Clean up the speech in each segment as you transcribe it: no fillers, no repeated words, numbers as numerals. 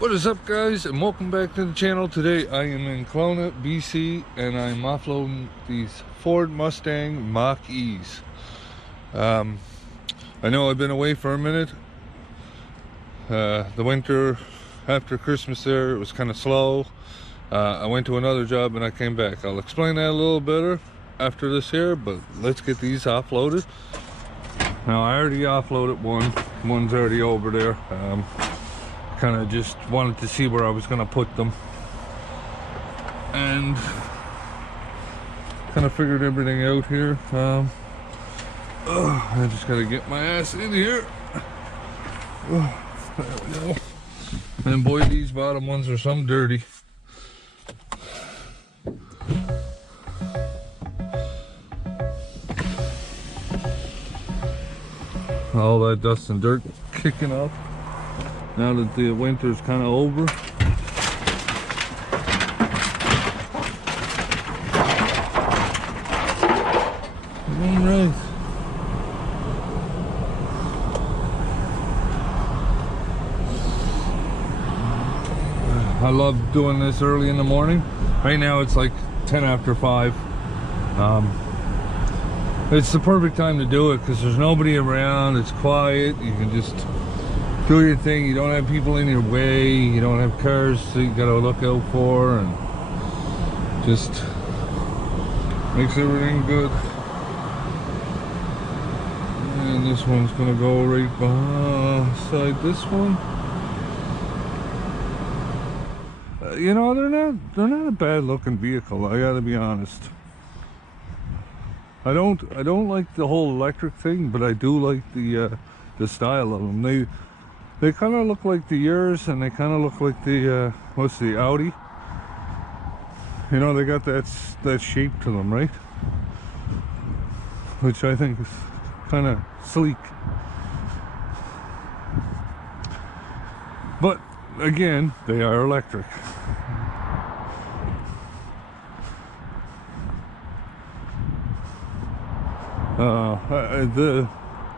What is up, guys, and welcome back to the channel. Today I am in Kelowna, BC, and I'm offloading these Ford Mustang Mach-E's. I know I've been away for a minute. The winter after Christmas there, it was kind of slow. I went to another job and I came back. I'll explain that a little better after this here, but let's get these offloaded. Now I already offloaded one's already over there. Kind of just wanted to see where I was going to put them, and kind of figured everything out here. I just got to get my ass in here. There we go. And boy, these bottom ones are some dirty. All that dust and dirt kicking up now that the winter's kind of over. All right. I love doing this early in the morning. Right now it's like 10 after 5. It's the perfect time to do it because there's nobody around. It's quiet. You can just do your thing. You don't have people in your way. You don't have cars that you gotta look out for, and just makes everything good. And this one's gonna go right beside this one. You know, they're not a bad looking vehicle, I gotta be honest. I don't like the whole electric thing, but I do like the style of them. They kind of look like the Urus, and they kind of look like the what's the Audi. You know, they got that shape to them, right? Which I think is kind of sleek. But again, they are electric.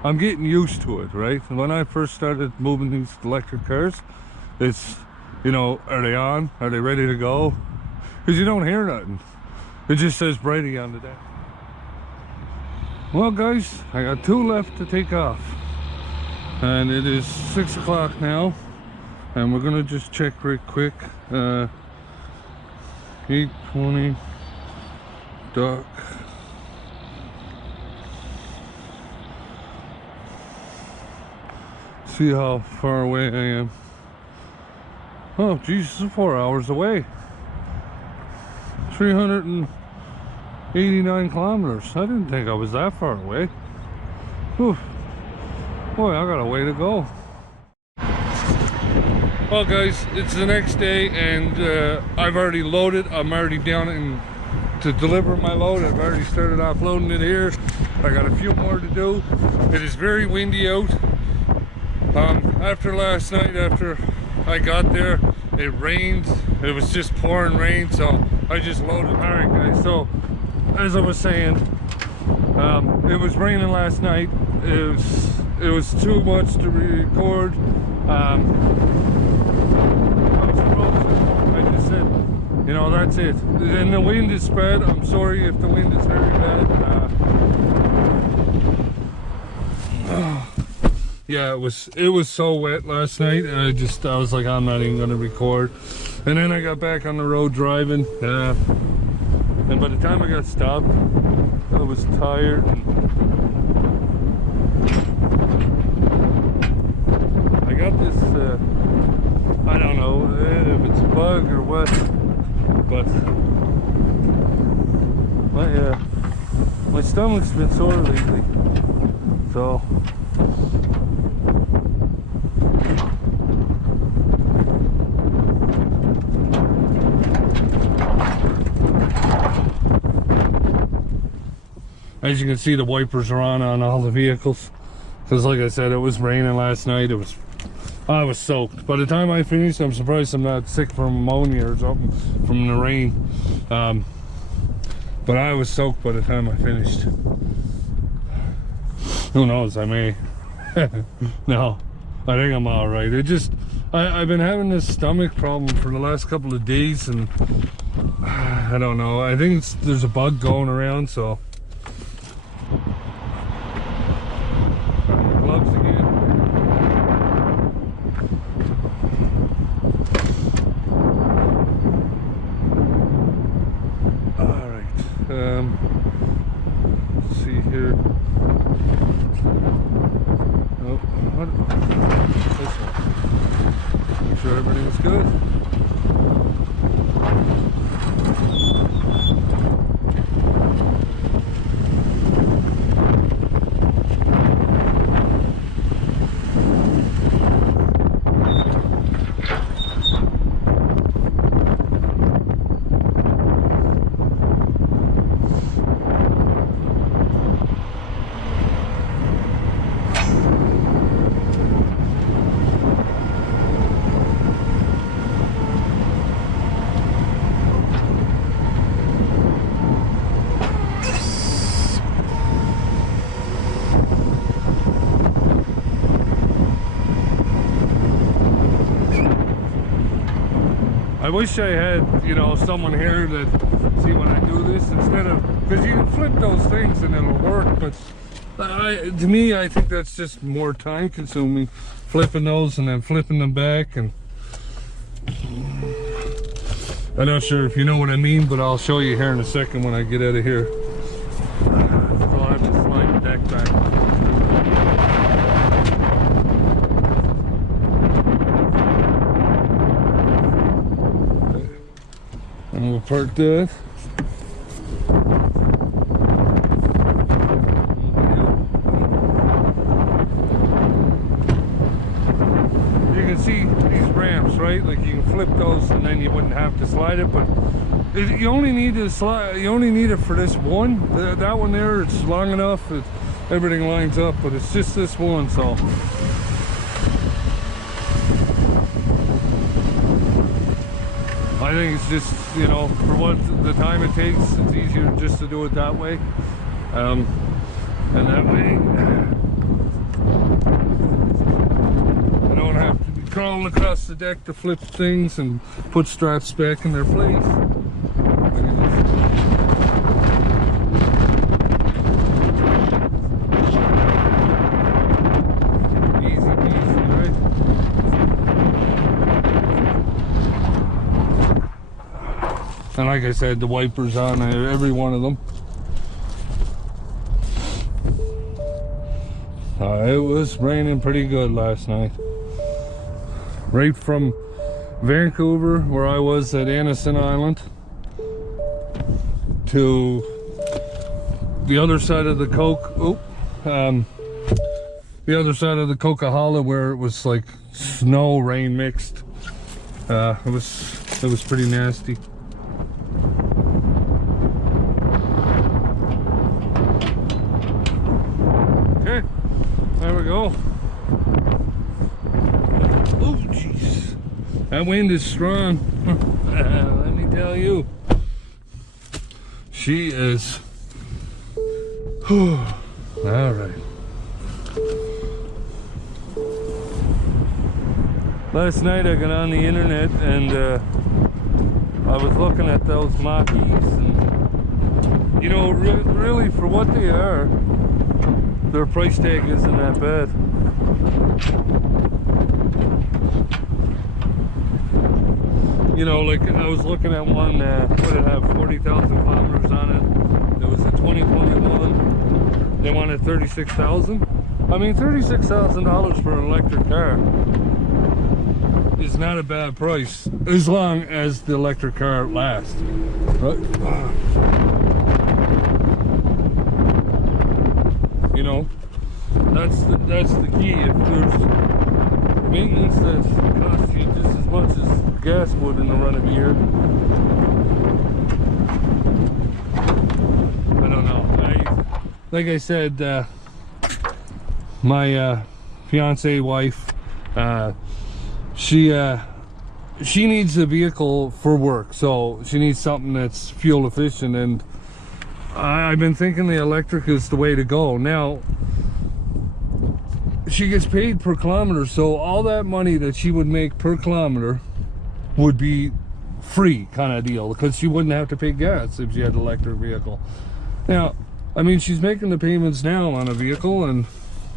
I'm getting used to it, right? When I first started moving these electric cars, it's, you know, are they on? Are they ready to go? Because you don't hear nothing. It just says Brady on the deck. Well, guys, I got 2 left to take off. And it is 6 o'clock now. And we're going to just check real quick. 8:20 dock. See how far away I am. Oh Jesus, 4 hours away. 389 kilometers. I didn't think I was that far away. Whew. Boy, I got a way to go. Well, guys, it's the next day, and I've already loaded. I'm already down to deliver my load. I've already started offloading it here. I got a few more to do. It is very windy out. After last night, after I got there, it rained. It was just pouring rain, so I just loaded. All right, guys, so as I was saying, it was raining last night. It was too much to record. I was frozen. I just said, you know, that's it. And the wind is bad. I'm sorry if the wind is very bad. Yeah, it was so wet last night. I was like, I'm not even gonna record. And then I got back on the road driving. And by the time I got stopped, I was tired. I got this, I don't know if it's a bug or what, but my stomach's been sore lately. So as you can see, the wipers are on all the vehicles, because like I said, it was raining last night. I was soaked. By the time I finished, I'm surprised I'm not sick from pneumonia or something from the rain. But I was soaked by the time I finished. Who knows, I may. No, I think I'm all right. I've been having this stomach problem for the last couple of days, and I don't know. I think there's a bug going around, so. Gloves again. All right. Let's see here. Oh, what? This one. Make sure everything's good. I wish I had, you know, someone here that see when I do this instead of, because you can flip those things and it'll work, but to me, I think that's just more time consuming, flipping those and then flipping them back. And I'm not sure if you know what I mean, but I'll show you here in a second when I get out of here. So I'll have to slide the deck back. And we'll park that. You can see these ramps, right? Like you can flip those and then you wouldn't have to slide it, but you only need to slide. You only need it for this one. That one there, it's long enough. Everything lines up, but it's just this one, so. I think it's just, you know, for what the time it takes, it's easier just to do it that way. And that way, I don't have to be crawling across the deck to flip things and put straps back in their place. And like I said, the wipers on every one of them. It was raining pretty good last night. Right from Vancouver, where I was at Anniston Island, to the other side of the the other side of the Coquihalla, where it was like snow, rain mixed. It was pretty nasty. Okay, there we go. Oh, jeez. That wind is strong. Let me tell you. She is. All right. Last night I got on the internet and I was looking at those Mach-E's, and you know, really for what they are, their price tag isn't that bad. You know, like I was looking at one that would have 40,000 kilometers on it. It was a 2021. They wanted 36,000. I mean, $36,000 for an electric car is not a bad price, as long as the electric car lasts. Right? You know, that's the key. If there's maintenance that costs you just as much as gas would in the run of a year, I don't know. Like I said, my fiance wife, she needs a vehicle for work, so she needs something that's fuel efficient, and I've been thinking the electric is the way to go. Now, she gets paid per kilometer, so all that money that she would make per kilometer would be free kind of deal, because she wouldn't have to pay gas if she had an electric vehicle. Now, I mean, she's making the payments now on a vehicle, and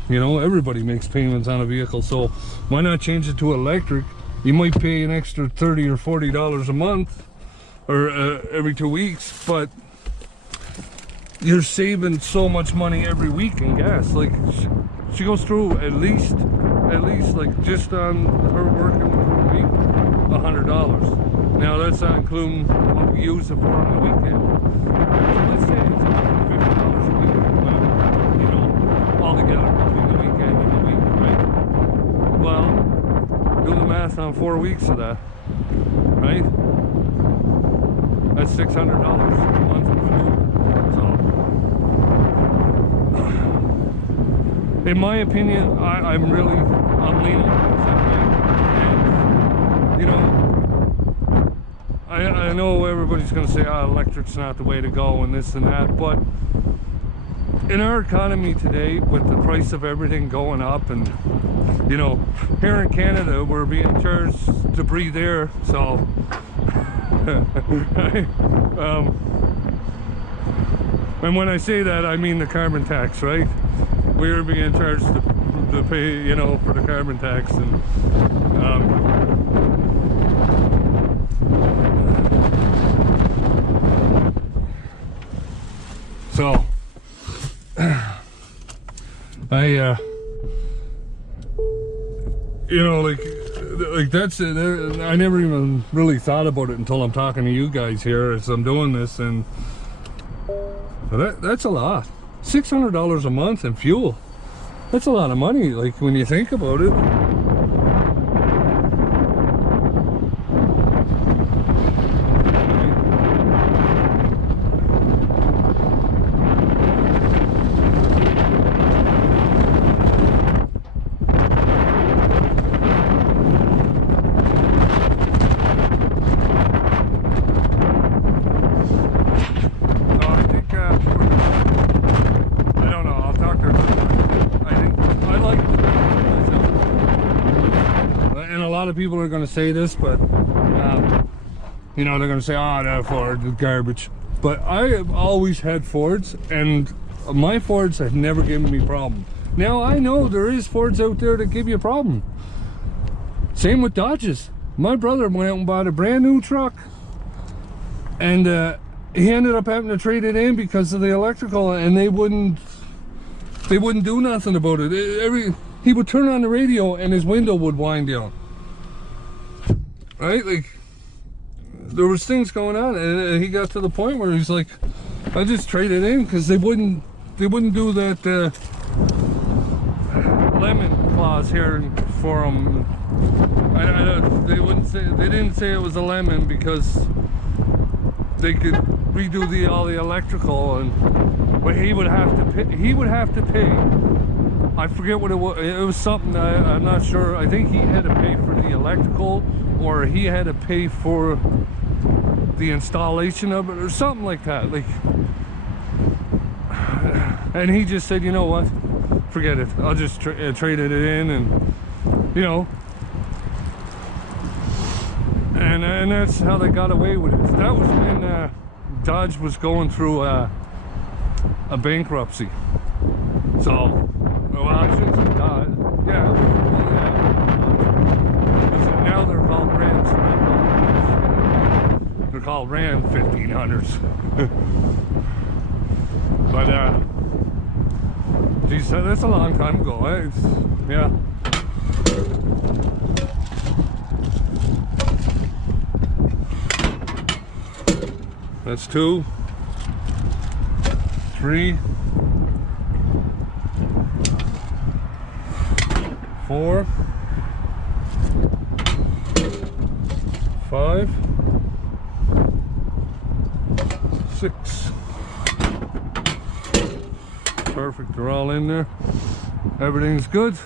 you know, everybody makes payments on a vehicle, so why not change it to electric? You might pay an extra $30 or $40 a month, or every 2 weeks, but you're saving so much money every week in gas. Like, she goes through at least like just on her working per week, $100. Now that's not including what we use it for on the weekend. Let's say it's $50 a week, you know, all together between the weekend and the week, right? Well, do the math on 4 weeks of that, right? That's $600 a month in fuel. So, in my opinion, I'm leaning. And, you know, I know everybody's going to say, oh, electric's not the way to go and this and that, but in our economy today, with the price of everything going up, and you know, here in Canada, we're being charged to breathe air, so and when I say that, I mean the carbon tax, right? We're being charged to pay, you know, for the carbon tax, and so you know, like that's it. I never even really thought about it until I'm talking to you guys here as I'm doing this, and that's a lot. $600 a month in fuel. That's a lot of money, like when you think about it. People are going to say this, but you know, they're going to say, oh, that Ford is garbage, but I have always had Fords, and my Fords have never given me problem. Now I know there is Fords out there that give you a problem. Same with Dodges. My brother went out and bought a brand new truck, and he ended up having to trade it in because of the electrical, and they wouldn't do nothing about it. He would turn on the radio and his window would wind down. Right, like there was things going on, and he got to the point where he's like, I just traded in because they wouldn't do that lemon clause here for him. They didn't say it was a lemon because they could redo all the electrical, but he would have to pay. I forget what it was. It was something, I'm not sure. I think he had to pay for the electrical, or he had to pay for the installation of it, or something like that. Like, and he just said, you know what, forget it. I'll just traded it in, and you know, and that's how they got away with it. That was when Dodge was going through a bankruptcy. So, well, I shouldn't say Dodge. Yeah, now they're called Rams. They're called Ram 1500s. But geez, that's a long time ago. Yeah. That's 2, 3, 4, 5, 6. Perfect, they're all in there. Everything's good.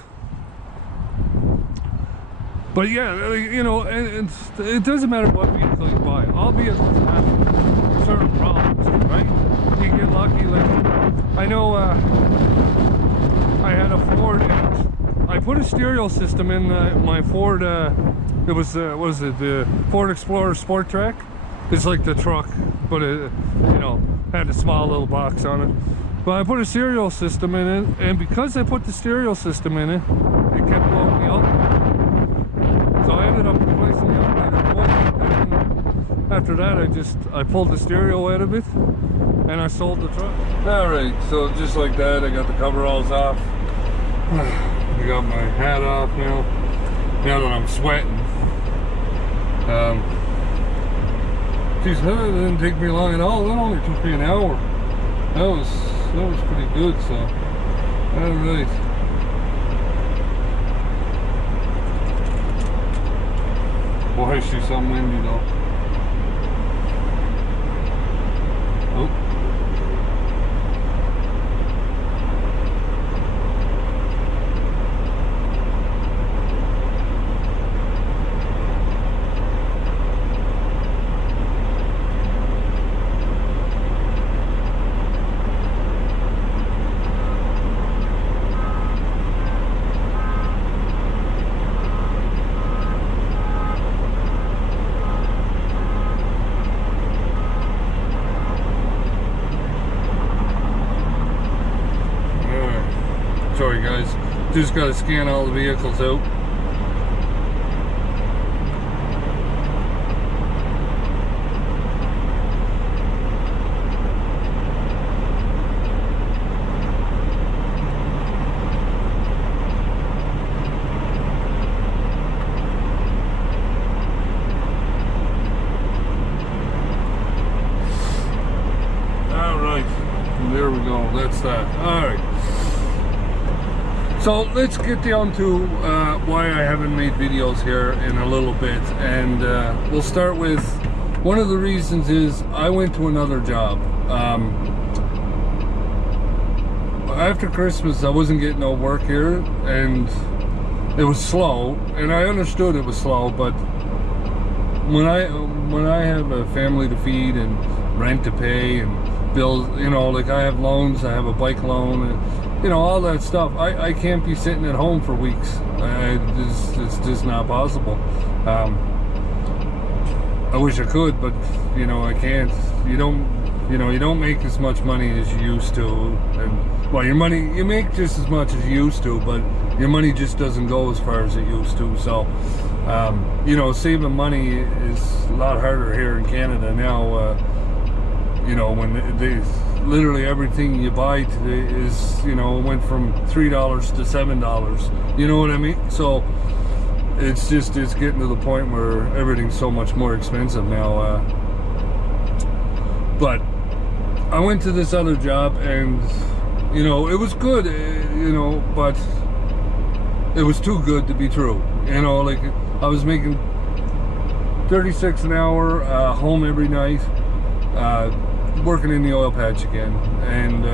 But yeah, you know, it doesn't matter what vehicle you buy. All vehicles have certain problems, right? You get lucky. Like, I know I had a Ford, and I put a stereo system in my Ford. It was what was it? The Ford Explorer Sport Track. It's like the truck, but it, you know, had a small little box on it. But I put a stereo system in it, and because I put the stereo system in it, it kept blowing me up. So I ended up replacing the alternator bolt, and after that I pulled the stereo out of it, and I sold the truck. Alright, so just like that, I got the coveralls off. I got my hat off now that I'm sweating. Geez, that didn't take me long at all. That only took me an hour. That was pretty good, so alright. Boy, she's so windy though. Oh. Sorry guys, just got to scan all the vehicles out. Alright, there we go, that's that. Alright. So let's get down to why I haven't made videos here in a little bit, and we'll start with one of the reasons is I went to another job. After Christmas I wasn't getting no work here, and it was slow, and I understood it was slow, but when I have a family to feed and rent to pay and bills, you know, like I have loans, I have a bike loan, and, you know, all that stuff. I can't be sitting at home for weeks. It's just not possible. I wish I could, but you know, I can't. You don't make as much money as you used to, and well, you make just as much as you used to, but your money just doesn't go as far as it used to. So you know, saving money is a lot harder here in Canada now. You know, when literally everything you buy today is, you know, went from $3 to $7. You know what I mean? So it's getting to the point where everything's so much more expensive now. But I went to this other job, and you know, it was good, you know, but it was too good to be true. You know, like I was making $36 an hour, home every night, working in the oil patch again, and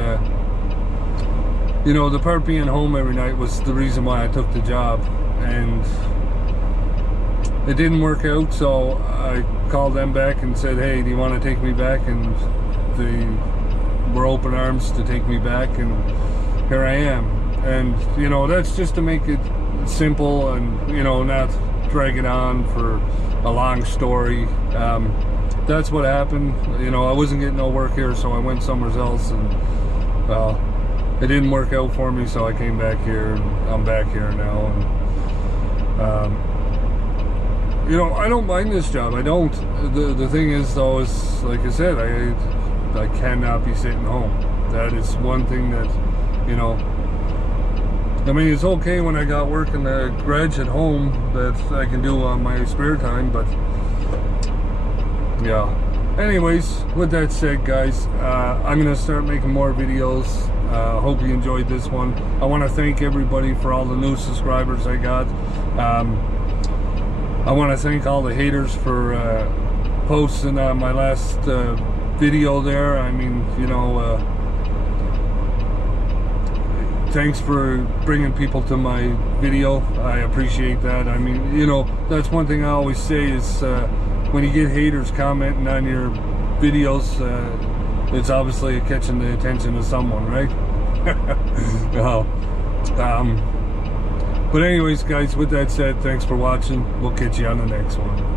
you know, the part being home every night was the reason why I took the job, and it didn't work out. So I called them back and said, hey, do you want to take me back? And they were open arms to take me back, and here I am. And you know, that's just to make it simple and, you know, not drag it on for a long story. That's what happened. You know, I wasn't getting no work here, so I went somewhere else, and well, it didn't work out for me, so I came back here, and I'm back here now. And you know, I don't mind this job. I don't. The thing is, though, is like I said, I cannot be sitting home. That is one thing that, you know, I mean, it's okay when I got work in the garage at home that I can do on my spare time, but yeah. Anyways, with that said, guys, I'm gonna start making more videos. Hope you enjoyed this one. I want to thank everybody for all the new subscribers I got. I want to thank all the haters for posting my last video there. I mean, you know, thanks for bringing people to my video. I appreciate that. I mean, you know, that's one thing I always say is when you get haters commenting on your videos, it's obviously catching the attention of someone, right? Well, But anyways, guys, with that said, thanks for watching. We'll catch you on the next one.